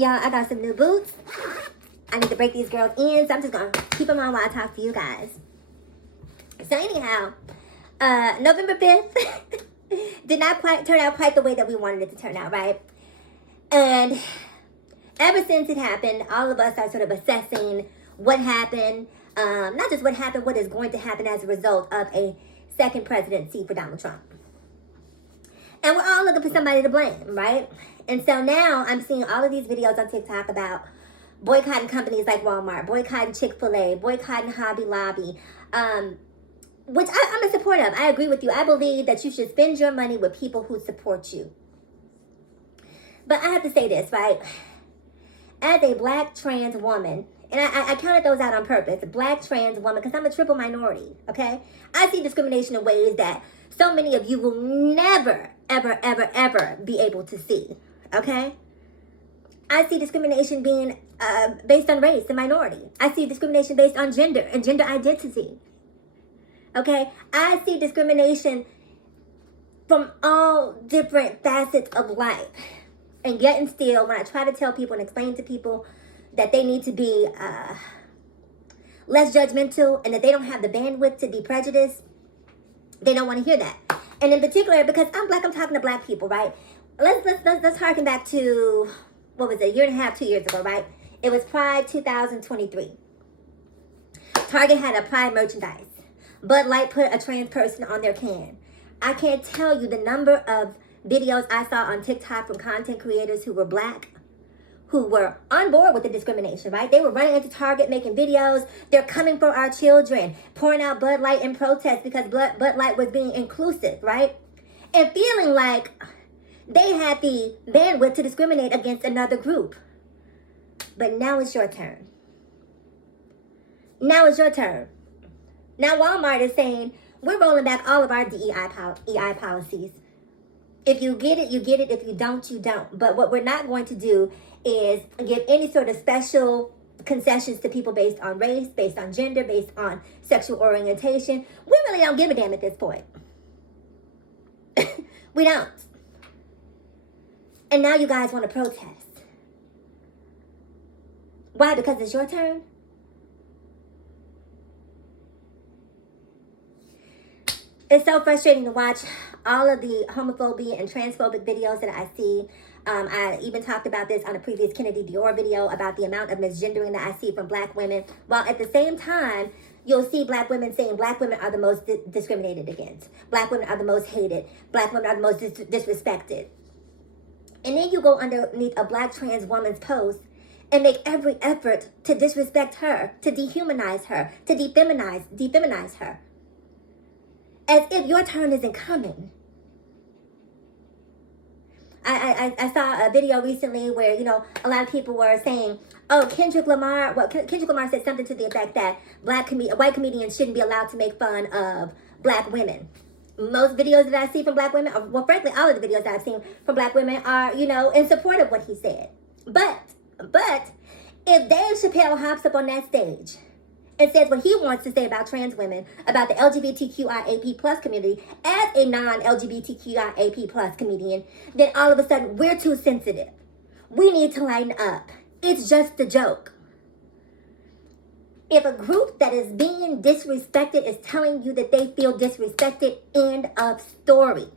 Y'all, I got some new boots. I need to break these girls in, so I'm just going to keep them on while I talk to you guys. So anyhow, November 5th did not quite turn out quite the way that we wanted it to turn out, right? And ever since it happened, all of us are sort of assessing what happened, not just what happened, what is going to happen as a result of a second presidency for Donald Trump. And we're all looking for somebody to blame, right? And so now I'm seeing all of these videos on TikTok about boycotting companies like Walmart, boycotting Chic-Fil-A, boycotting Hobby Lobby, which I'm in support of. I agree with you. I believe that you should spend your money with people who support you. But I have to say this, right? As a black trans woman, and I counted those out on purpose, black trans woman, because I'm a triple minority, okay? I see discrimination in ways that so many of you will never, ever, ever, ever be able to see, okay? I see discrimination being based on race and minority. I see discrimination based on gender and gender identity, okay? I see discrimination from all different facets of life. And yet and still, when I try to tell people and explain to people that they need to be less judgmental and that they don't have the bandwidth to be prejudiced, they don't want to hear that. And in particular, because I'm black, I'm talking to black people, right? Let's harken back to, what was it, a year and a half, 2 years ago, right? It was Pride 2023. Target had a Pride merchandise. Bud Light put a trans person on their can. I can't tell you the number of videos I saw on TikTok from content creators who were black, who were on board with the discrimination, right? They were running into Target, making videos. They're coming for our children, pouring out Bud Light in protest because Bud Light was being inclusive, right? And feeling like they had the bandwidth to discriminate against another group. But now it's your turn. Now it's your turn. Now Walmart is saying, we're rolling back all of our DEI policies. If you get it, you get it. If you don't, you don't. But what we're not going to do is give any sort of special concessions to people based on race, based on gender, based on sexual orientation. We really don't give a damn at this point. We don't. And now you guys want to protest. Why? Because it's your turn? It's so frustrating to watch all of the homophobia and transphobic videos that I see. I even talked about this on a previous Kennedy Dior video about the amount of misgendering that I see from black women. While at the same time, you'll see black women saying black women are the most discriminated against. Black women are the most hated. Black women are the most disrespected. And then you go underneath a black trans woman's post and make every effort to disrespect her, to dehumanize her, to defeminize her. As if your turn isn't coming. I saw a video recently where, you know, a lot of people were saying, oh, Kendrick Lamar said something to the effect that white comedians shouldn't be allowed to make fun of black women. Most videos that I see from black women, well, frankly, all of the videos that I've seen from black women are, you know, in support of what he said. But, if Dave Chappelle hops up on that stage and says what he wants to say about trans women, about the LGBTQIAP plus community, as a non-LGBTQIAP plus comedian, then all of a sudden we're too sensitive. We need to lighten up. It's just a joke. If a group that is being disrespected is telling you that they feel disrespected, end of story.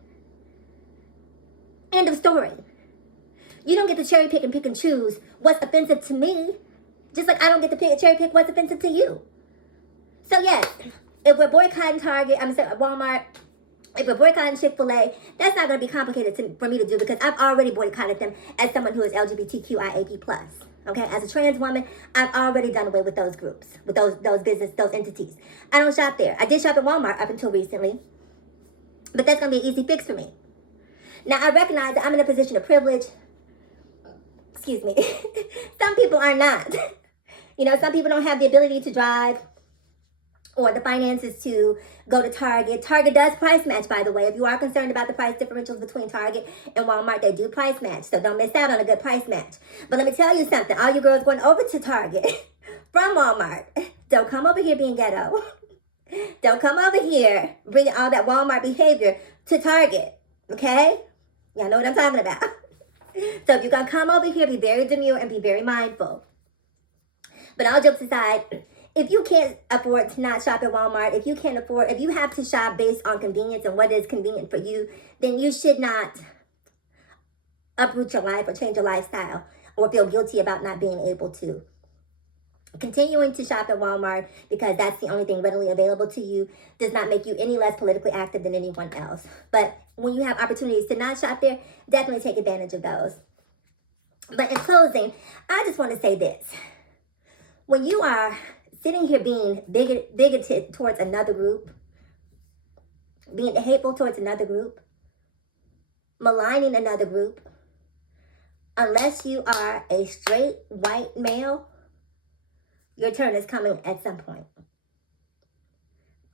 End of story. You don't get to cherry pick and choose what's offensive to me, just like I don't get to cherry pick what's offensive to you. So yes, if we're boycotting Target, Walmart, if we're boycotting Chic-Fil-A, that's not going to be complicated for me to do because I've already boycotted them as someone who is LGBTQIAP+. Okay, as a trans woman, I've already done away with those groups, with those entities. I don't shop there. I did shop at Walmart up until recently, but that's going to be an easy fix for me. Now, I recognize that I'm in a position of privilege. Excuse me. Some people are not. You know, some people don't have the ability to drive or the finances to go to Target. Target does price match, by the way. If you are concerned about the price differentials between Target and Walmart, they do price match. So don't miss out on a good price match. But let me tell you something. All you girls going over to Target from Walmart, don't come over here being ghetto. Don't come over here bringing all that Walmart behavior to Target. Okay? Y'all know what I'm talking about. So if you're going to come over here, be very demure and be very mindful. But all jokes aside, if you can't afford to not shop at Walmart, if you have to shop based on convenience and what is convenient for you, then you should not uproot your life or change your lifestyle or feel guilty about not being able to. Continuing to shop at Walmart because that's the only thing readily available to you does not make you any less politically active than anyone else. But when you have opportunities to not shop there, definitely take advantage of those. But in closing, I just want to say this. When you are sitting here being bigoted towards another group, being hateful towards another group, maligning another group, unless you are a straight white male, your turn is coming at some point.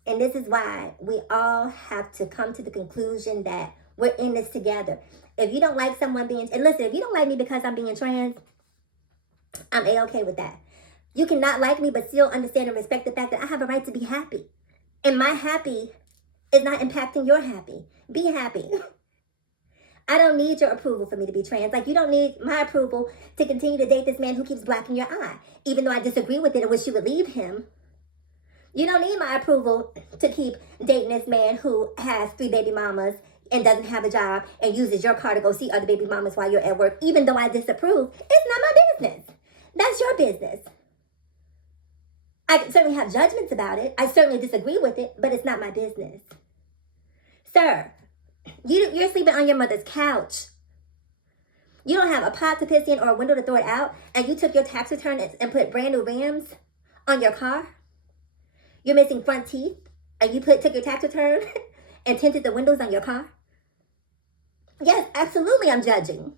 And this is why we all have to come to the conclusion that we're in this together. If you don't like someone being, and listen, if you don't like me because I'm being trans, I'm A-okay with that. You cannot like me but still understand and respect the fact that I have a right to be happy. And my happy is not impacting your happy. Be happy. I don't need your approval for me to be trans. Like, you don't need my approval to continue to date this man who keeps blacking your eye. Even though I disagree with it and wish you would leave him. You don't need my approval to keep dating this man who has 3 baby mamas and doesn't have a job and uses your car to go see other baby mamas while you're at work. Even though I disapprove, it's not my business. That's your business. I can certainly have judgments about it. I certainly disagree with it, but it's not my business. Sir, you're sleeping on your mother's couch. You don't have a pot to piss in or a window to throw it out, and you took your tax return and put brand new rims on your car. You're missing front teeth, and you took your tax return and tinted the windows on your car. Yes, absolutely, I'm judging.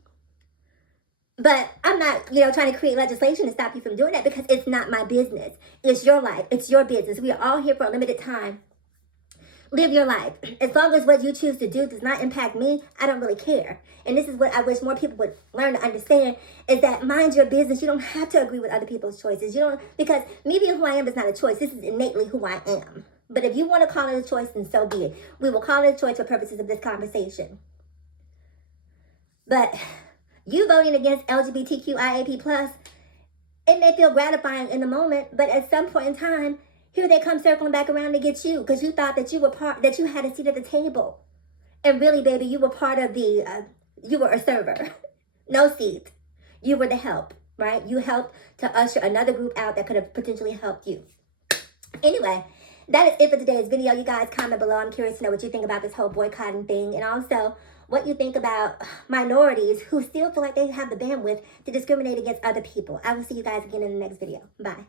But I'm not, trying to create legislation to stop you from doing that because it's not my business. It's your life. It's your business. We are all here for a limited time. Live your life. As long as what you choose to do does not impact me, I don't really care. And this is what I wish more people would learn to understand, is that mind your business. You don't have to agree with other people's choices. Because me being who I am is not a choice. This is innately who I am. But if you want to call it a choice, then so be it. We will call it a choice for purposes of this conversation. But you voting against LGBTQIAP+, it may feel gratifying in the moment, but at some point in time, here they come circling back around to get you because you thought that you had a seat at the table. And really, baby, you were part of you were a server. No seat. You were the help, right? You helped to usher another group out that could have potentially helped you. Anyway, that is it for today's video. You guys comment below. I'm curious to know what you think about this whole boycotting thing, and also what you think about minorities who still feel like they have the bandwidth to discriminate against other people. I will see you guys again in the next video. Bye.